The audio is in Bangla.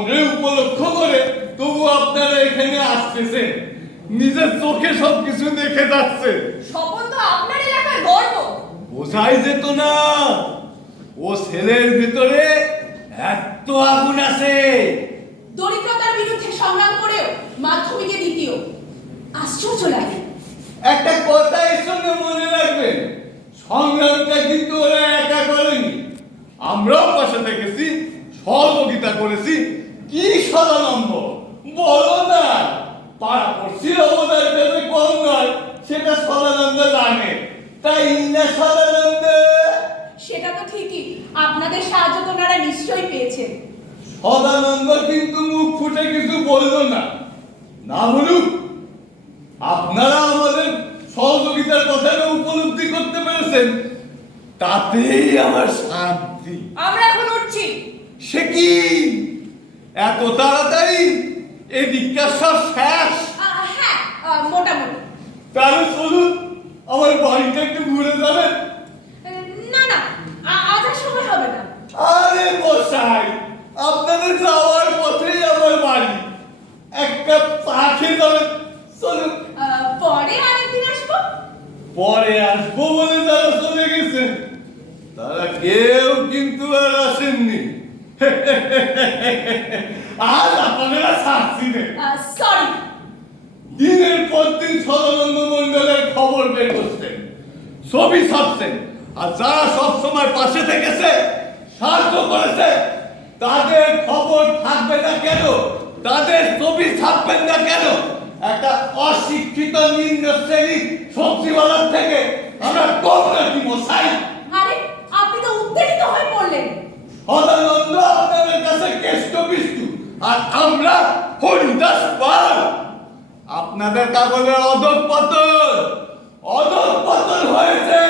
উপলক্ষ করে তবু আপনারা এখানে আসতেছেন। নিজের চোখে সবকিছু দেখে যাচ্ছে। স্বপন তো আপনার এলাকার গর্ব। বোঝাই যেত না ও ছেলের ভিতরে এত আগুন আছে। দরিদ্রতার বিরুদ্ধে সংগ্রাম করেও মাধ্যমিকে দ্বিতীয়। আশ্চর্য লাগে। একটা কথা এর সঙ্গে মনে রাখবেন সংগ্রামটা কিন্তু ওরা একা করেনি। আমরাও পাশে থেকেছি সহযোগিতা করেছি কি সদানন্দ বলো না। পাড়াপড়শির অবদান যাতে কম নয় সেটা সদানন্দ জানে। তাই না সদানন্দ সেটা তো ঠিকই। আপনাদের সাহায্য তো ওনারা নিশ্চয়ই পেয়েছেন। সদানন্দ কিন্তু মুখ ফুটে কিছু বলল না। না বলুক আপনারা আমাদের সহযোগিতার কথাটা উপলব্ধি করতে পেরেছেন। তাতেই আমার শান্তি। আমরা এখন উঠছি। এত তাড়াতাড়ি? এদিককার সব শেষ। হ্যাঁ মোটামুটি। তাহলে চলুন আমার বাড়িটা একটু ঘুরে যাবেন। না না আজ সময় হবে না। আরে বসাই আপনাদের যাওয়ার পথেই আমার বাড়ি। এক কাপ চা খেয়ে যাবেন চলুন। পরে আরেকদিন আসব? পরে আসব বলে যারা চলে গেছেন তারা কেউ কিন্তু আর আসেননি। আজ আপনারা ছাড়ছি না। সরি দিনের পর দিন সদানন্দ মন্ডলের খবর বের করছেন ছবি ছাপছেন আর যারা সব সময় পাশে থেকেছে সাহায্য করেছে তাদের খবর থাকবে না কেন? তাদের ছবি ছাপবেন না কেন? একটা অশিক্ষিত নিম্ন শ্রেণি সবজিওয়ালার থেকে আমরা কম নাকি মশাই আরে আপনি তো উত্তেজিত হয়ে পড়লেন। সদানন্দ আপনাদের কাছে কেষ্ট বিষ্টু আর আমরা হরিদাস পাল। আপনাদের কাগজের অধঃপতন। অধঃপতন হয়েছে।